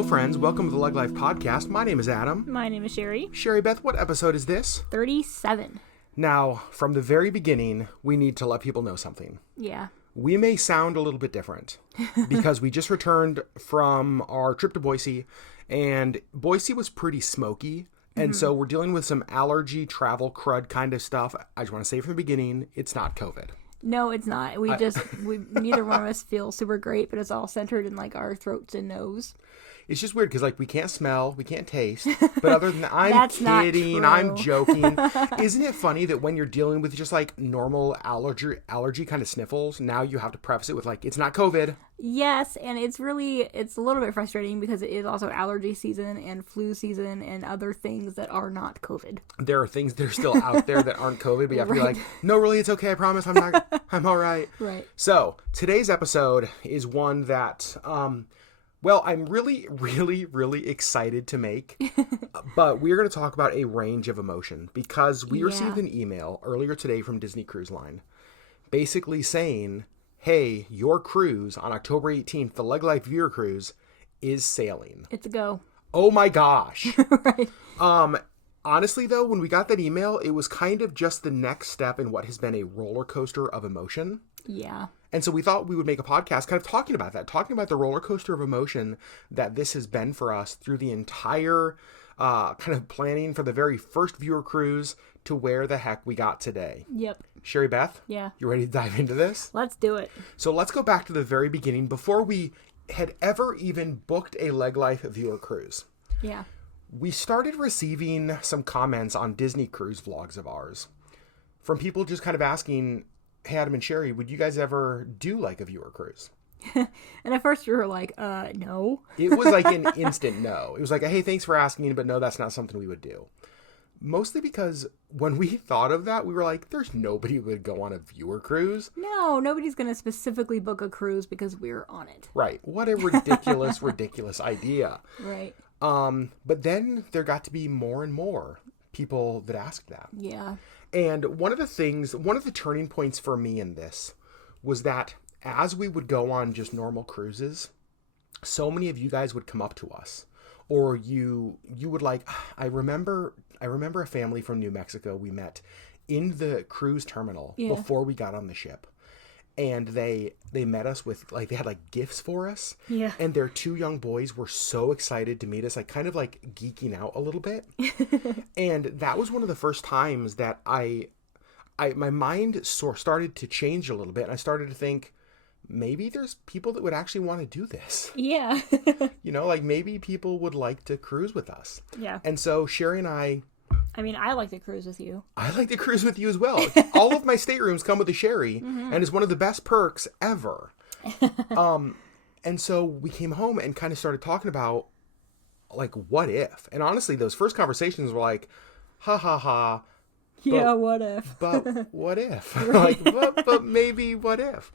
Hello, friends. Welcome to the LeggLife podcast. My name is Adam. My name is Sherry. Sherry Beth, what episode is this? 37. Now, from the very beginning, we need to let people know something. Yeah. We may sound a little bit different because we just returned from our trip to Boise, and Boise was pretty smoky. And so we're dealing with some allergy, travel crud kind of stuff. I just want to say from the beginning, it's not COVID. No, it's not. We neither one of us feel super great, but it's all centered in like our throats and nose. It's just weird because like we can't smell, we can't taste. But other than that, I'm That's kidding, not I'm true. joking. Isn't it funny that when you're dealing with just like normal allergy kind of sniffles, now you have to preface it with like, it's not COVID. Yes, and it's a little bit frustrating because it is also allergy season and flu season and other things that are not COVID. There are things that are still out there that aren't COVID, but you have to be like, no, really, it's okay. I promise I'm all right. Right. So today's episode is one that, well, I'm really, really, really excited to make, but we're going to talk about a range of emotion because we received an email earlier today from Disney Cruise Line basically saying, hey, your cruise on October 18th, the LeggLife Viewer Cruise, is sailing. It's a go. Oh my gosh. Right. Honestly, though, when we got that email, it was kind of just the next step in what has been a roller coaster of emotion. Yeah. And so we thought we would make a podcast kind of talking about that, talking about the roller coaster of emotion that this has been for us through the entire kind of planning for the very first viewer cruise to where the heck we got today. Yep. Sherry Beth? Yeah. You ready to dive into this? Let's do it. So let's go back to the very beginning before we had ever even booked a LeggLife Viewer Cruise. Yeah. We started receiving some comments on Disney Cruise vlogs of ours from people just kind of asking, hey, Adam and Sherry, would you guys ever do like a viewer cruise? And at first you were like, no. It was like an instant no. It was like, hey, thanks for asking, but no, that's not something we would do. Mostly because when we thought of that, we were like, there's nobody who would go on a viewer cruise. No, nobody's going to specifically book a cruise because we're on it. Right. What a ridiculous, ridiculous idea. Right. But then there got to be more and more people that asked that. Yeah. And one of the turning points for me in this was that as we would go on just normal cruises, so many of you guys would come up to us, or you would like, I remember a family from New Mexico we met in the cruise terminal before we got on the ship. And they met us with, like, they had, like, gifts for us. Yeah. And their two young boys were so excited to meet us, like, kind of, like, geeking out a little bit. And that was one of the first times that my mind started to change a little bit. And I started to think, maybe there's people that would actually want to do this. Yeah. You know, like, maybe people would like to cruise with us. Yeah. And so Sherry and I like to cruise with you. I like to cruise with you as well. All of my staterooms come with a Sherry, and it's one of the best perks ever. And so we came home and kind of started talking about, like, what if? And honestly, those first conversations were like, ha ha ha. Yeah, what if? But what if? Like, but maybe what if?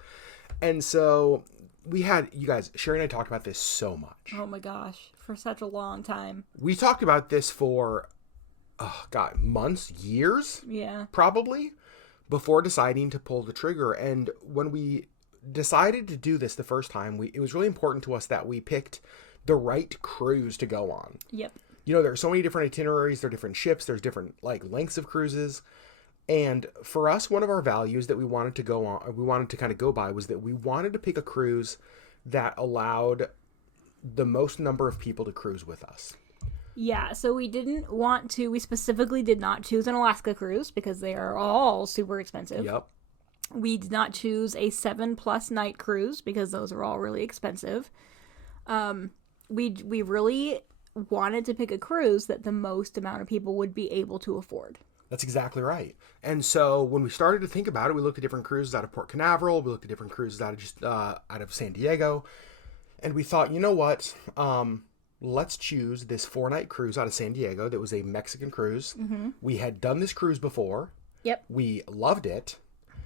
And so we had, you guys, Sherry and I talked about this so much. Oh my gosh, for such a long time. We talked about this for, oh God, months, years? Yeah. Probably, before deciding to pull the trigger. And when we decided to do this the first time, it was really important to us that we picked the right cruise to go on. Yep. You know, there are so many different itineraries, there are different ships, there's different, like, lengths of cruises. And for us, one of our values that we wanted to go on, we wanted to kind of go by, was that we wanted to pick a cruise that allowed the most number of people to cruise with us. Yeah, so we specifically did not choose an Alaska cruise because they are all super expensive. Yep. We did not choose a 7+ night cruise because those are all really expensive. We really wanted to pick a cruise that the most amount of people would be able to afford. That's exactly right. And so when we started to think about it, we looked at different cruises out of Port Canaveral. We looked at different cruises out of San Diego. And we thought, you know what? Let's choose this 4-night cruise out of San Diego that was a Mexican cruise. Mm-hmm. We had done this cruise before. Yep. We loved it.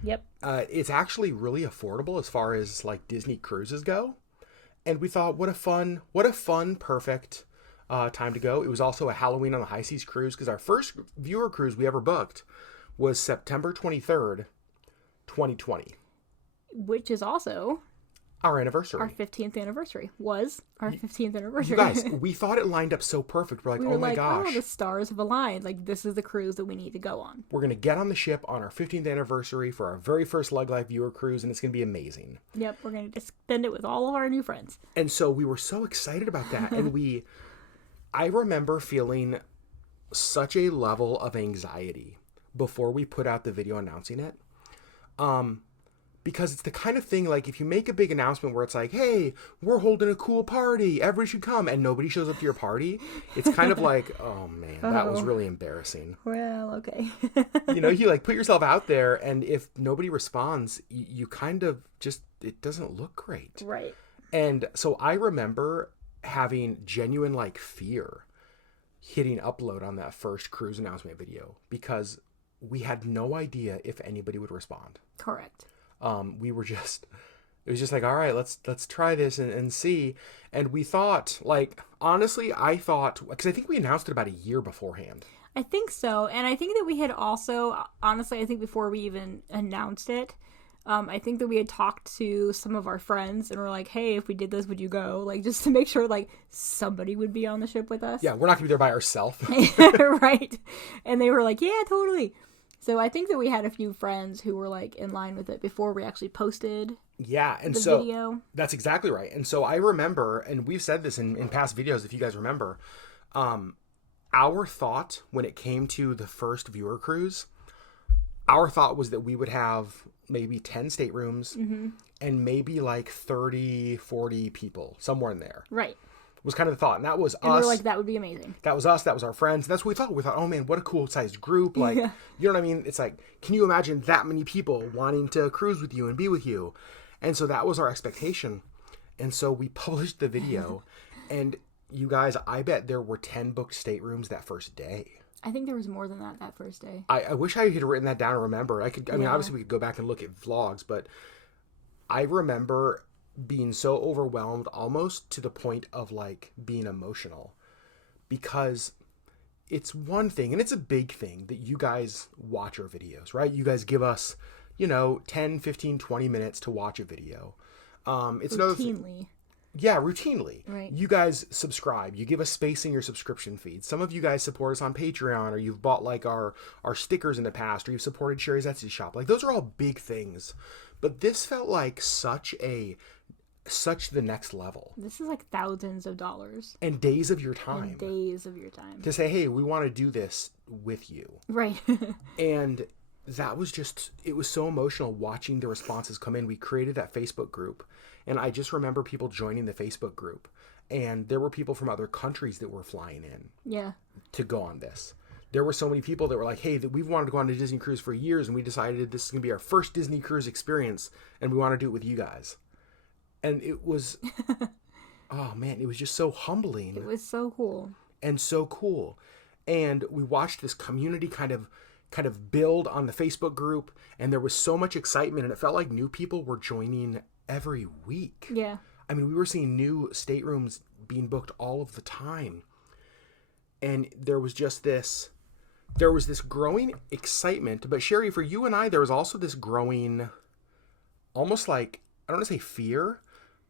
Yep. It's actually really affordable as far as, like, Disney cruises go. And we thought, what a fun, perfect time to go. It was also a Halloween on the High Seas cruise because our first viewer cruise we ever booked was September 23rd, 2020. Which is also our anniversary. Our 15th anniversary was our 15th anniversary. You guys, we thought it lined up so perfect. We're like, we oh were my like, gosh. oh, the stars have aligned. Like, this is the cruise that we need to go on. We're going to get on the ship on our 15th anniversary for our very first LeggLife Viewer Cruise, and it's going to be amazing. Yep, we're going to spend it with all of our new friends. And so we were so excited about that. And I remember feeling such a level of anxiety before we put out the video announcing it. Because it's the kind of thing, like, if you make a big announcement where it's like, hey, we're holding a cool party, everybody should come, and nobody shows up to your party, it's kind of like, oh, man, that was really embarrassing. Well, okay. You, like, put yourself out there, and if nobody responds, you kind of just, it doesn't look great. Right. And so I remember having genuine, like, fear hitting upload on that first cruise announcement video, because we had no idea if anybody would respond. Correct. It was just like, all right, let's try this and see. And we thought, like, honestly, because I think we announced it about a year beforehand. I think so. And I think that we had also, honestly, I think before we even announced it, I think that we had talked to some of our friends and were like, hey, if we did this, would you go? Like, just to make sure, like, somebody would be on the ship with us. Yeah, we're not going to be there by ourselves. Right. And they were like, yeah, totally. So I think that we had a few friends who were, like, in line with it before we actually posted and the video. That's exactly right. And so I remember, and we've said this in past videos, if you guys remember, our thought when it came to the first viewer cruise, our thought was that we would have maybe 10 staterooms and maybe like 30, 40 people, somewhere in there. Right. Was kind of the thought. And that was us. And we were like, that would be amazing. That was us. That was our friends. That's what we thought. We thought, oh man, what a cool sized group. Like, you know what I mean? It's like, can you imagine that many people wanting to cruise with you and be with you? And so that was our expectation. And so we published the video. And you guys, I bet there were 10 booked staterooms that first day. I think there was more than that first day. I wish I had written that down and remember. I mean, obviously we could go back and look at vlogs, but I remember being so overwhelmed almost to the point of like being emotional, because it's one thing, and it's a big thing, that you guys watch our videos, right? You guys give us, 10, 15, 20 minutes to watch a video. It's routinely. Routinely. Right. You guys subscribe. You give us space in your subscription feed. Some of you guys support us on Patreon, or you've bought like our stickers in the past, or you've supported Sherry's Etsy shop. Like, those are all big things. But this felt like such the next level. This is like thousands of dollars. And days of your time. To say, hey, we want to do this with you. Right. And that was it was so emotional watching the responses come in. We created that Facebook group. And I just remember people joining the Facebook group. And there were people from other countries that were flying in. Yeah. To go on this. There were so many people that were like, hey, we've wanted to go on a Disney cruise for years, and we decided this is going to be our first Disney cruise experience, and we want to do it with you guys. And it was, oh man, it was just so humbling. It was so cool. And so cool. And we watched this community kind of build on the Facebook group, and there was so much excitement, and it felt like new people were joining every week. Yeah. I mean, we were seeing new staterooms being booked all of the time. And there was this growing excitement. But Sherry, for you and I, there was also this growing, almost like, I don't want to say fear,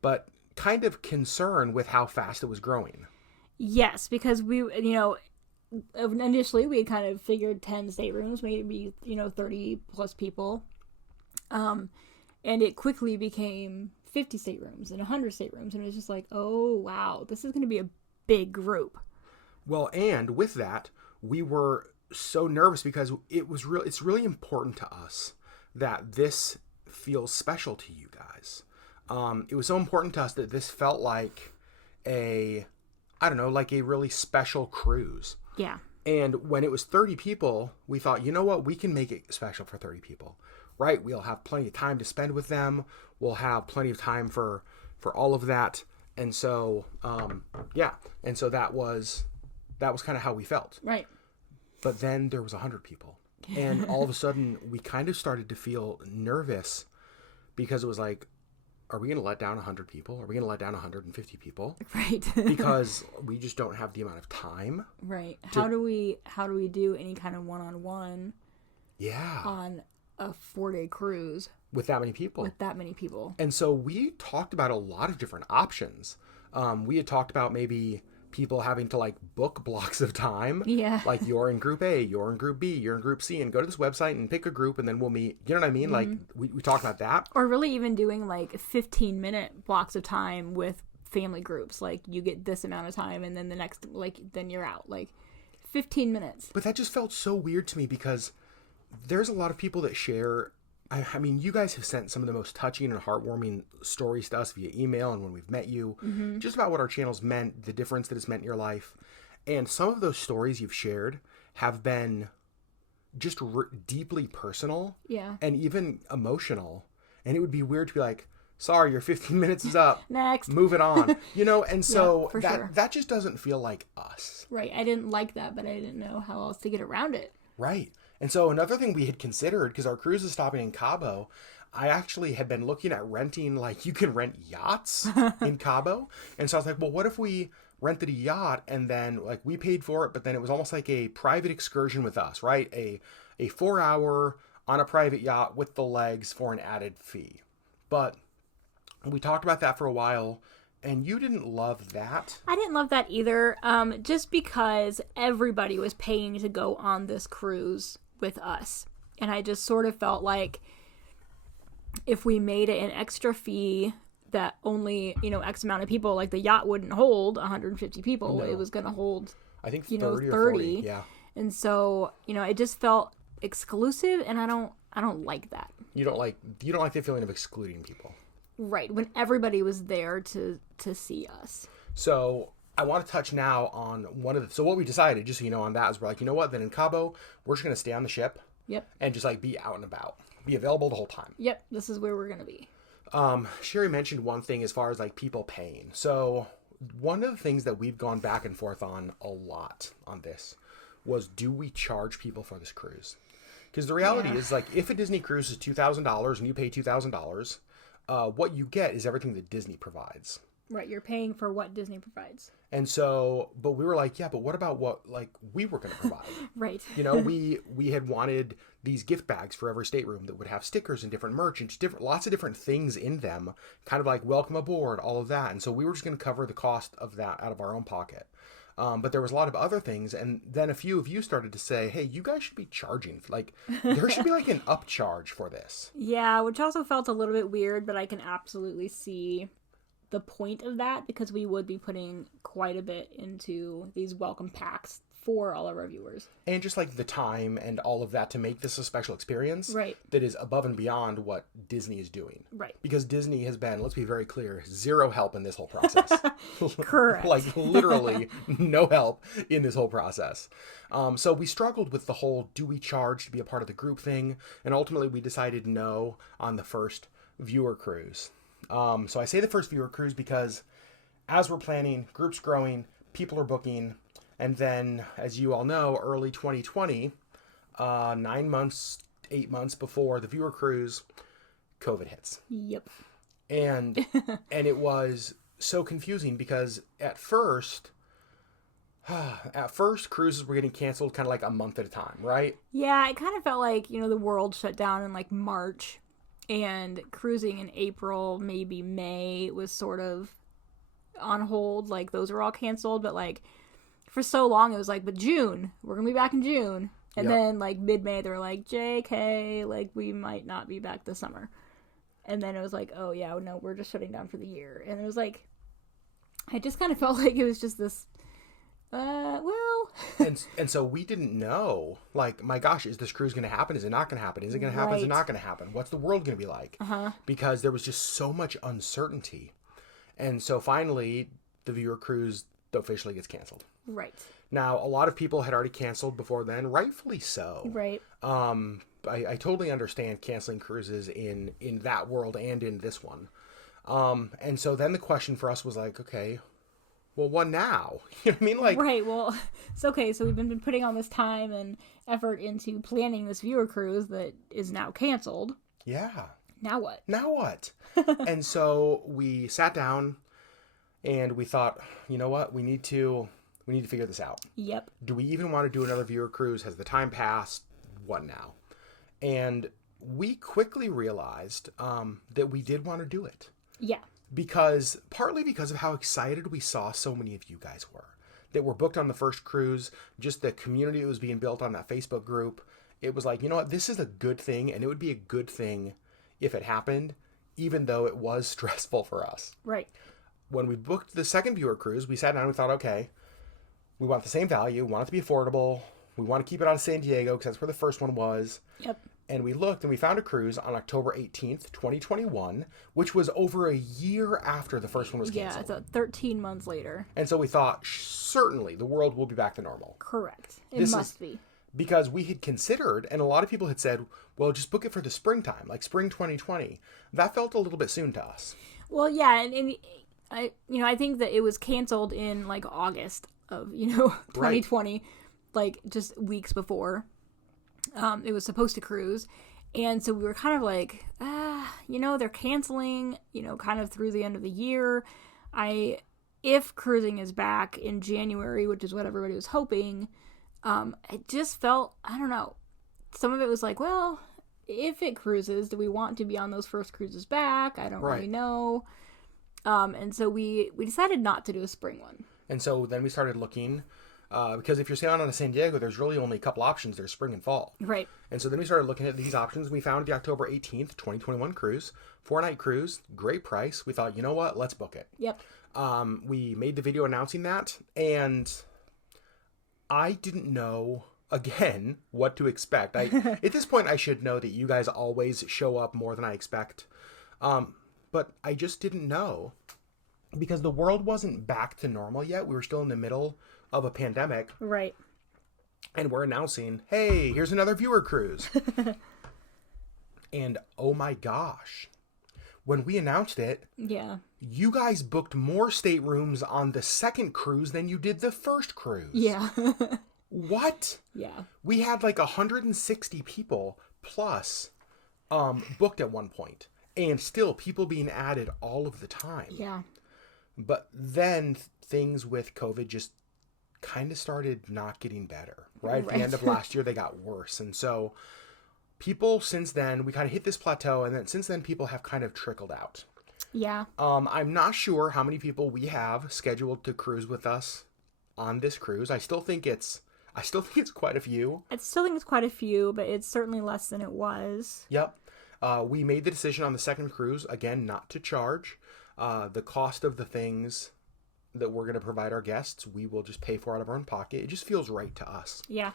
but kind of concern with how fast it was growing. Yes, because we, initially we had kind of figured 10 staterooms, maybe, 30 plus people. And it quickly became 50 staterooms and 100 staterooms. And it was just like, oh, wow, this is going to be a big group. Well, and with that, we were so nervous because it's really important to us that this feels special to you guys. It was so important to us that this felt like a really special cruise. Yeah. And when it was 30 people, we thought, you know what, we can make it special for 30 people, right? We'll have plenty of time to spend with them. We'll have plenty of time for all of that. And so, And so that was kind of how we felt. Right. But then there was 100 people. And all of a sudden, we kind of started to feel nervous because it was like, are we going to let down 100 people? Are we going to let down 150 people? Right. Because we just don't have the amount of time. Right. How do we do any kind of one-on-one? Yeah. On a 4-day cruise with that many people. And so we talked about a lot of different options. We had talked about maybe people having to like book blocks of time. Yeah. Like you're in group A, you're in group B, you're in group C, and go to this website and pick a group and then we'll meet. You know what I mean? Like we talked about that. Or really even doing like 15-minute blocks of time with family groups. Like you get this amount of time and then the next, like, then you're out. Like 15 minutes. But that just felt so weird to me because there's a lot of people that share. I mean, you guys have sent some of the most touching and heartwarming stories to us via email and when we've met you, just about what our channel's meant, the difference that it's meant in your life. And some of those stories you've shared have been just deeply personal and even emotional. And it would be weird to be like, sorry, your 15 minutes is up. Next. Move it on. You know, and so sure. that just doesn't feel like us. Right. I didn't like that, but I didn't know how else to get around it. Right. And so another thing we had considered, because our cruise is stopping in Cabo, I actually had been looking at renting, like you can rent yachts in Cabo. And so I was like, well, what if we rented a yacht and then like we paid for it, but then it was almost like a private excursion with us, right? A 4-hour on a private yacht with the legs for an added fee. But we talked about that for a while. And you didn't love that? I didn't love that either, just because everybody was paying to go on this cruise with us. And I just sort of felt like if we made it an extra fee that only, X amount of people, like the yacht wouldn't hold 150 people. No. It was going to hold, I think 30 or 40. Yeah. And so, it just felt exclusive, and I don't like that. You don't like the feeling of excluding people. Right, when everybody was there to see us. So I want to touch now on so what we decided, just so you know, on that is we're like, you know what, then in Cabo, we're just going to stay on the ship. Yep. And just like be out and about, be available the whole time. Yep, this is where we're going to be. Sherry mentioned one thing as far as like people paying. So one of the things that we've gone back and forth on a lot on this was, do we charge people for this cruise? Because the reality is, like, if a Disney cruise is $2,000 and you pay $2,000, what you get is everything that Disney provides. Right, you're paying for what Disney provides. And so, but we were like, yeah, but what about what, like, we were going to provide? Right. We had wanted these gift bags for every stateroom that would have stickers and different merch and lots of different things in them, kind of like welcome aboard, all of that. And so we were just going to cover the cost of that out of our own pocket. But there was a lot of other things. And then a few of you started to say, hey, you guys should be charging. Like, there should be like an upcharge for this. Yeah, which also felt a little bit weird, but I can absolutely see the point of that, because we would be putting quite a bit into these welcome packs for all of our viewers. And just like the time and all of that to make this a special experience. Right. That is above and beyond what Disney is doing. Right. Because Disney has been, let's be very clear, zero help in this whole process. Correct. Like literally no help in this whole process. So we struggled with the whole, do we charge to be a part of the group thing? And ultimately we decided no on the first viewer cruise. So I say the first viewer cruise because as we're planning, groups growing, people are booking, and then, as you all know, early 2020, 9 months, 8 months before the viewer cruise, COVID hits. Yep. And it was so confusing because at first cruises were getting canceled kind of like a month at a time, right? Yeah, it kind of felt like, the world shut down in like March, and cruising in April, maybe May, was sort of on hold. Like, those were all canceled, but like for so long it was like, but June, we're gonna be back in June. And then like mid-May they were like, JK, like we might not be back this summer. And then it was like, oh yeah, no, we're just shutting down for the year. And it was like, I just kind of felt like it was just this and so we didn't know, like, my gosh, is this cruise going to happen? Is it not going to happen? Is it going to happen? Is it not going to happen? What's the world going to be like? Because there was just so much uncertainty. And so finally the viewer cruise officially gets canceled. Right. Now, a lot of people had already canceled before then, rightfully so. Right. I totally understand canceling cruises in that world and in this one. And so then the question for us was like, okay, well, what now? You know what I mean? Like, right. Well, it's okay. So we've been putting all this time and effort into planning this viewer cruise that is now canceled. Yeah. Now what? Now what? And so we sat down and we thought, you know what? We need to figure this out. Yep. Do we even want to do another viewer cruise? Has the time passed? What now? And we quickly realized that we did want to do it. Yeah. Partly because of how excited we saw so many of you guys were. That were booked on the first cruise, just the community that was being built on that Facebook group. It was like, you know what, this is a good thing, and it would be a good thing if it happened, even though it was stressful for us. Right. When we booked the second viewer cruise, we sat down and we thought, okay, we want the same value, we want it to be affordable, we want to keep it out of San Diego because that's where the first one was. Yep. And we looked and we found a cruise on October 18th, 2021, which was over a year after the first one was canceled. Yeah, it's 13 months later. And so we thought, certainly the world will be back to normal. Correct. It must be. Because we had considered, and a lot of people had said, well, just book it for the springtime, like spring 2020. That felt a little bit soon to us. Well, yeah, and I think that it was canceled in like August of 2020, right. Like just weeks before it was supposed to cruise, and so we were kind of like, they're canceling, kind of through the end of the year. If cruising is back in January, which is what everybody was hoping, it just felt, I don't know. Some of it was like, well, if it cruises, do we want to be on those first cruises back? I don't really know. And so we decided not to do a spring one. And so then we started looking, because if you're sailing out of San Diego, there's really only a couple options. There's spring and fall. Right. And so then we started looking at these options. We found the October 18th, 2021 cruise, 4-night cruise, great price. We thought, you know what? Let's book it. Yep. We made the video announcing that, and I didn't know, again, what to expect. At this point, I should know that you guys always show up more than I expect. But I just didn't know, because the world wasn't back to normal yet. We were still in the middle of a pandemic. Right. And we're announcing, hey, here's another viewer cruise. And oh my gosh, when we announced it, yeah, you guys booked more staterooms on the second cruise than you did the first cruise. Yeah. What? Yeah. We had like 160 people plus booked at one point. And still people being added all of the time. Yeah. But then things with COVID just kind of started not getting better, right? At the end of last year, they got worse. And so people since then, we kind of hit this plateau. And then since then, people have kind of trickled out. Yeah. I'm not sure how many people we have scheduled to cruise with us on this cruise. I still think it's quite a few. I still think it's quite a few, but it's certainly less than it was. Yep. We made the decision on the second cruise, again, not to charge. The cost of the things that we're going to provide our guests, we will just pay for out of our own pocket. It just feels right to us. Yeah.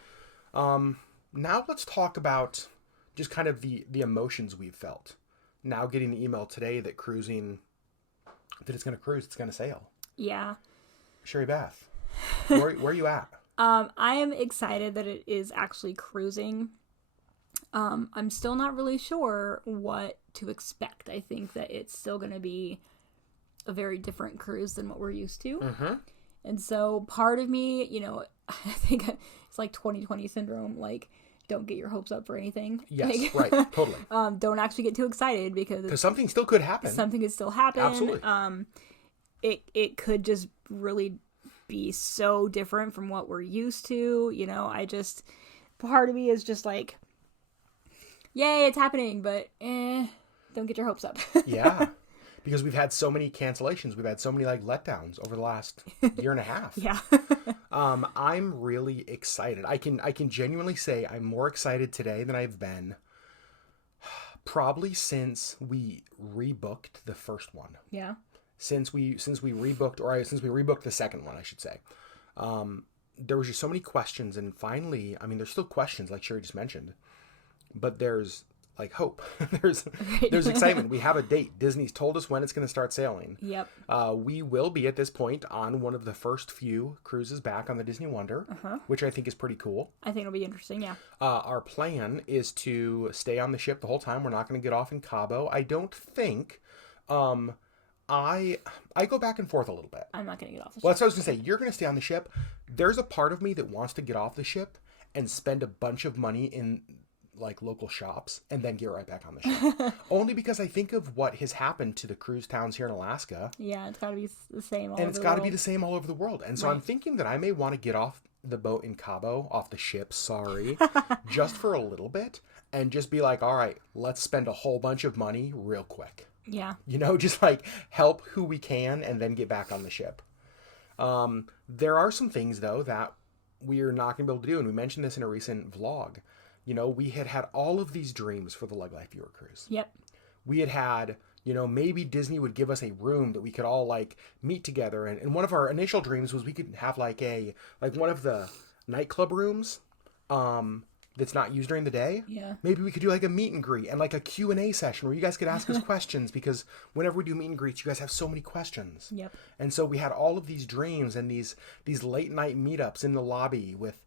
Now let's talk about just kind of the emotions we've felt. Now getting the email today that it's going to cruise, it's going to sail. Yeah. Sherry Beth, where are you at? I am excited that it is actually cruising. I'm still not really sure what to expect. I think that it's still going to be a very different cruise than what we're used to. Mm-hmm. And so part of me, I think it's like 2020 syndrome, like, don't get your hopes up for anything. Yes, like, right, totally. Don't actually get too excited because something still could happen. Something could still happen. Absolutely. It could just really be so different from what we're used to. Part of me is just like, yay, it's happening, but don't get your hopes up. Yeah, because we've had so many cancellations. We've had so many letdowns over the last year and a half. Yeah. I'm really excited. I can genuinely say I'm more excited today than I've been probably since we rebooked the first one. Yeah. Since we rebooked the second one, I should say. There was just so many questions, and finally, there's still questions like Sherry just mentioned, but there's hope. there's excitement. We have a date. Disney's told us when it's going to start sailing. Yep. We will be at this point on one of the first few cruises back on the Disney Wonder, which I think is pretty cool. I think it'll be interesting. Yeah. Our plan is to stay on the ship the whole time. We're not going to get off in Cabo. I don't think. I go back and forth a little bit. I'm not going to get off the ship. Well, that's what I was going to say. You're going to stay on the ship. There's a part of me that wants to get off the ship and spend a bunch of money in local shops and then get right back on the ship. Only because I think of what has happened to the cruise towns here in Alaska. Yeah, it's got to be the same all over the world. And it's got to be the same all over the world. And so I'm thinking that I may want to get off the boat in Cabo, off the ship, sorry, just for a little bit, and just be like, all right, let's spend a whole bunch of money real quick. Yeah. You know, just like help who we can and then get back on the ship. There are some things, though, that we're not going to be able to do. And we mentioned this in a recent vlog. You know, we had all of these dreams for the LeggLife Viewer Cruise. Yep. We had, you know, maybe Disney would give us a room that we could all like meet together. And one of our initial dreams was we could have like one of the nightclub rooms, that's not used during the day. Yeah. Maybe we could do like a meet and greet and like a Q&A session where you guys could ask us questions, because whenever we do meet and greets, you guys have so many questions. Yep. And so we had all of these dreams and these late night meetups in the lobby with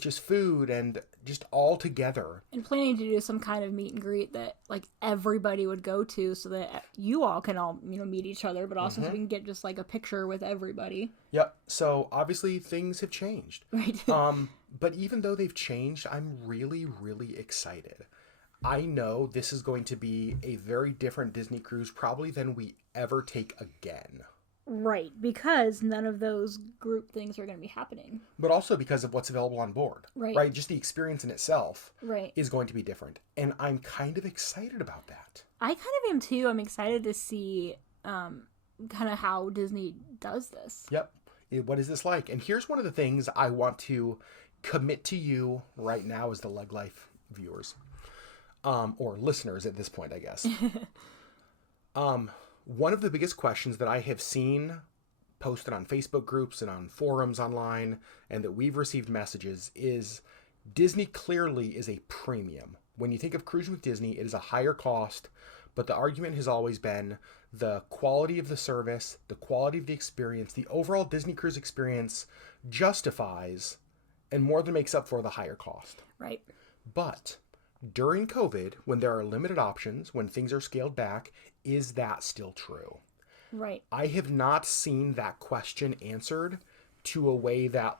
just food and just all together. And planning to do some kind of meet and greet that like everybody would go to, so that you all can all, you know, meet each other, but also so we can get just like a picture with everybody. Yep. So obviously things have changed. Right. But even though they've changed, I'm really, really excited. I know this is going to be a very different Disney cruise probably than we ever take again. Right, because none of those group things are going to be happening. But also because of what's available on board. Right. Just the experience in itself right. is going to be different. And I'm kind of excited about that. I kind of am too. I'm excited to see kind of how Disney does this. Yep. What is this like? And here's one of the things I want to commit to you right now as the LeggLife viewers. Or listeners at this point, I guess. One of the biggest questions that I have seen posted on Facebook groups and on forums online, and that we've received messages, is Disney clearly is a premium. When you think of cruising with Disney, it is a higher cost, but the argument has always been the quality of the service, the quality of the experience, the overall Disney cruise experience justifies and more than makes up for the higher cost. Right. But during COVID, when there are limited options, when things are scaled back, is that still true? Right. I have not seen that question answered to a way that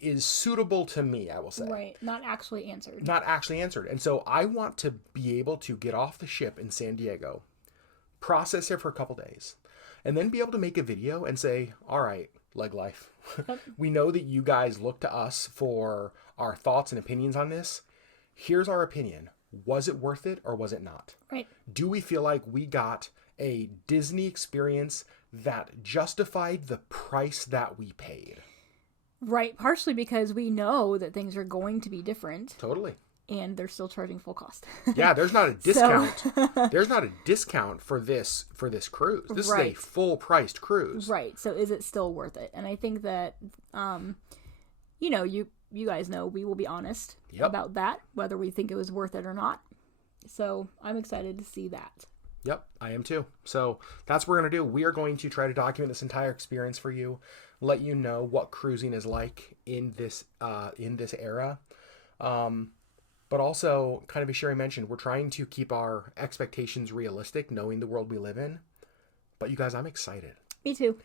is suitable to me, I will say. Right. Not actually answered. Not actually answered. And so I want to be able to get off the ship in San Diego, process it for a couple days, and then be able to make a video and say, all right, LeggLife, we know that you guys look to us for our thoughts and opinions on this. Here's our opinion. Was it worth it or was it not? Right. Do we feel like we got a Disney experience that justified the price that we paid? Right. Partially because we know that things are going to be different. Totally. And they're still charging full cost. Yeah, there's not a discount. There's not a discount for this cruise. This right. is a full priced cruise. Right. So is it still worth it? And I think that, you know, you guys know we will be honest about that, whether we think it was worth it or not. So I'm excited to see that. Yep, I am too. So that's what we're going to do. We are going to try to document this entire experience for you, let you know what cruising is like in this era. But also, kind of as Sherry mentioned, we're trying to keep our expectations realistic, knowing the world we live in. But you guys, I'm excited. Me too.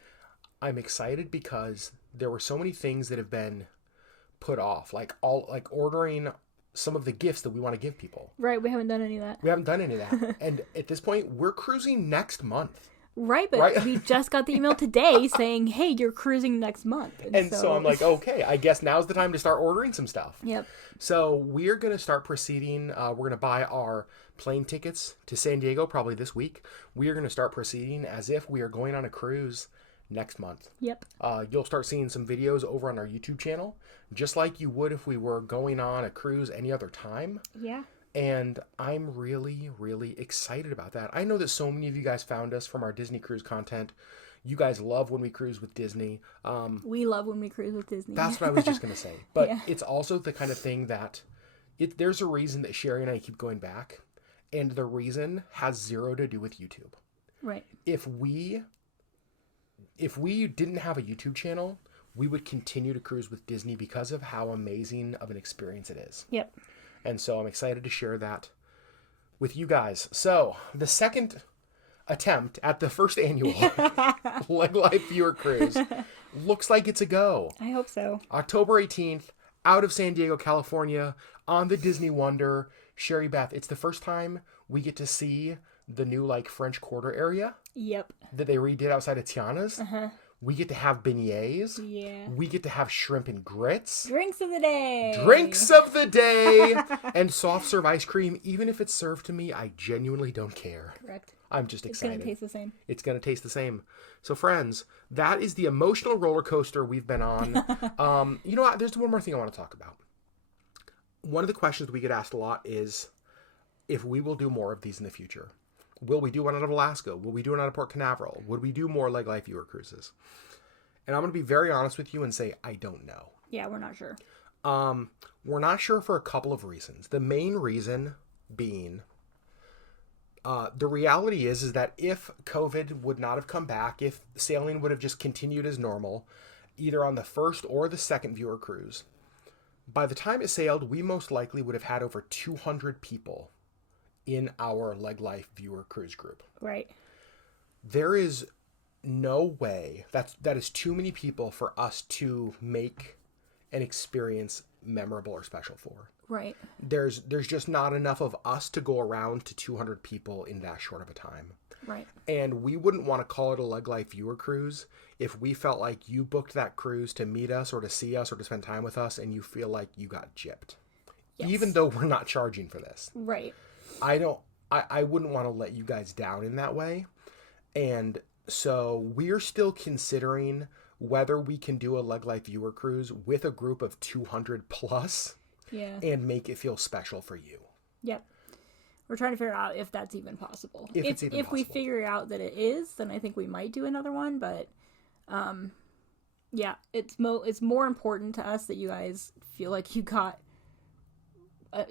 I'm excited because there were so many things that have been put off, like ordering some of the gifts that we want to give people. Right, we haven't done any of that. We haven't done any of that. And at this point, we're cruising next month. Right, but we just got the email today saying, hey, you're cruising next month. And so I'm like, okay, I guess now's the time to start ordering some stuff. Yep. So we're going to start proceeding. We're going to buy our plane tickets to San Diego probably this week. We are going to start proceeding as if we are going on a cruise next month. Yep. You'll start seeing some videos over on our YouTube channel, just like you would if we were going on a cruise any other time. Yeah. And I'm really, really excited about that. I know that so many of you guys found us from our Disney cruise content. You guys love when we cruise with Disney. We love when we cruise with Disney. That's what I was just going to say. But It's also the kind of thing that there's a reason that Sherry and I keep going back. And the reason has zero to do with YouTube. Right. If we didn't have a YouTube channel, we would continue to cruise with Disney because of how amazing of an experience it is. Yep. And so I'm excited to share that with you guys. So the second attempt at the first annual LeggLife Viewer Cruise looks like it's a go. I hope so. October 18th, out of San Diego, California, on the Disney Wonder. Sherry Beth, it's the first time we get to see the new French Quarter area. Yep. That they redid outside of Tiana's. We get to have beignets. Yeah. We get to have shrimp and grits. Drinks of the day. Drinks of the day. And soft serve ice cream. Even if it's served to me, I genuinely don't care. Correct. I'm just excited. It's going to taste the same. It's going to taste the same. So, friends, that is the emotional roller coaster we've been on. You know what? There's one more thing I want to talk about. One of the questions we get asked a lot is if we will do more of these in the future. Will we do one out of Alaska? Will we do one out of Port Canaveral? Would we do more LeggLife Viewer Cruises? And I'm going to be very honest with you and say I don't know. Yeah, we're not sure. We're not sure for a couple of reasons. The main reason being the reality is that if COVID would not have come back, if sailing would have just continued as normal, either on the first or the second viewer cruise, by the time it sailed, we most likely would have had over 200 people in our LeggLife Viewer Cruise group. Right. There is no way that is too many people for us to make an experience memorable or special for. Right. There's just not enough of us to go around to 200 people in that short of a time. Right. And we wouldn't want to call it a LeggLife Viewer Cruise if we felt like you booked that cruise to meet us or to see us or to spend time with us and you feel like you got gypped. Yes. Even though we're not charging for this. Right. I wouldn't want to let you guys down in that way. And so we're still considering whether we can do a LeggLife Viewer Cruise with a group of 200 plus. Yeah. And make it feel special for you. Yep. We're trying to figure out if that's even possible. If we figure out that it is, then I think we might do another one. But, yeah, it's more important to us that you guys feel like you got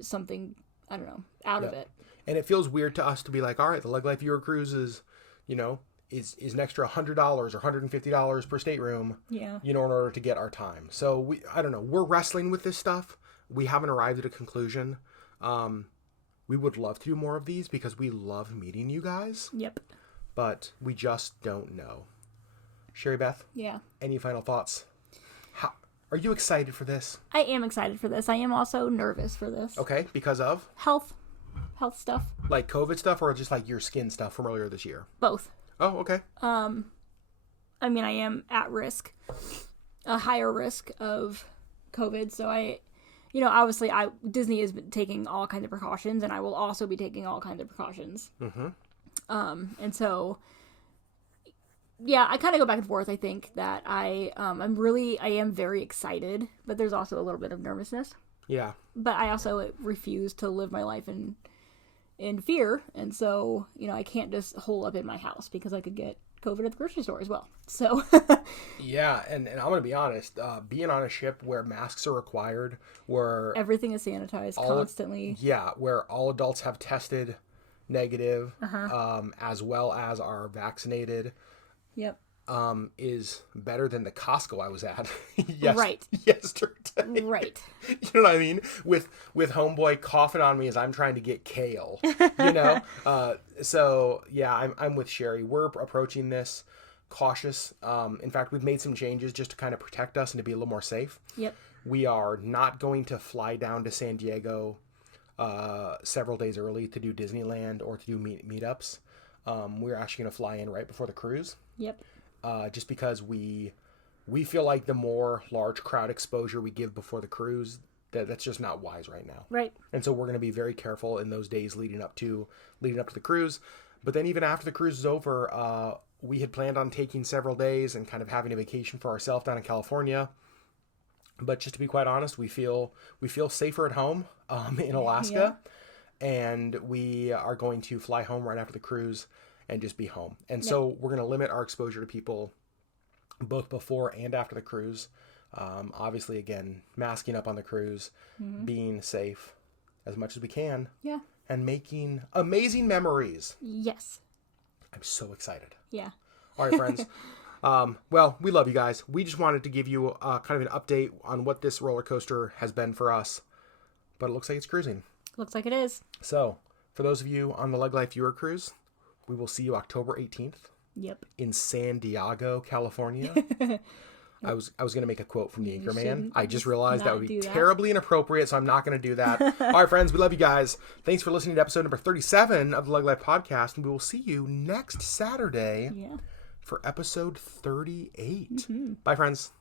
something, I don't know, out of it. And it feels weird to us to be like, all right, the LeggLife Viewer Cruise is, is an extra $100 or $150 per stateroom. Yeah. In order to get our time. So I don't know. We're wrestling with this stuff. We haven't arrived at a conclusion. We would love to do more of these because we love meeting you guys. Yep. But we just don't know. Sherry Beth? Yeah. Any final thoughts? Are you excited for this? I am excited for this. I am also nervous for this. Okay, because of? Health stuff. Like COVID stuff or just like your skin stuff from earlier this year? Both. Oh, okay. I mean, I am at risk, a higher risk of COVID. So obviously Disney has been taking all kinds of precautions and I will also be taking all kinds of precautions. Mm-hmm. And so, yeah, I kind of go back and forth. I think that I am very excited, but there's also a little bit of nervousness. Yeah. But I also refuse to live my life in fear. And so, I can't just hole up in my house because I could get COVID at the grocery store as well. So yeah, and I'm gonna be honest, being on a ship where masks are required, where everything is sanitized constantly, where all adults have tested negative, as well as are vaccinated, yep, is better than the Costco I was at yesterday. Right. You know what I mean? With homeboy coughing on me as I'm trying to get kale. So yeah, I'm with Sherry. We're approaching this cautious. In fact, we've made some changes just to kind of protect us and to be a little more safe. Yep. We are not going to fly down to San Diego several days early to do Disneyland or to do meetups. We're actually going to fly in right before the cruise. Yep. Just because we feel like the more large crowd exposure we give before the cruise, that's just not wise right now. Right. And so we're going to be very careful in those days leading up to the cruise. But then even after the cruise is over, we had planned on taking several days and kind of having a vacation for ourselves down in California. But just to be quite honest, we feel safer at home in Alaska, and we are going to fly home right after the cruise and just be home. And so we're going to limit our exposure to people both before and after the cruise. Obviously, again, masking up on the cruise, being safe as much as we can, and making amazing memories. Yes. I'm so excited. Yeah. All right, friends. Well, we love you guys. We just wanted to give you kind of an update on what this roller coaster has been for us. But it looks like it's cruising. Looks like it is. So, for those of you on the LeggLife Viewer Cruise, we will see you October 18th. Yep. In San Diego, California. I was going to make a quote from the Anchorman. I just realized that would be terribly inappropriate, so I'm not going to do that. All right, friends, we love you guys. Thanks for listening to episode number 37 of the LeggLife Podcast, and we will see you next Saturday for episode 38. Bye, friends.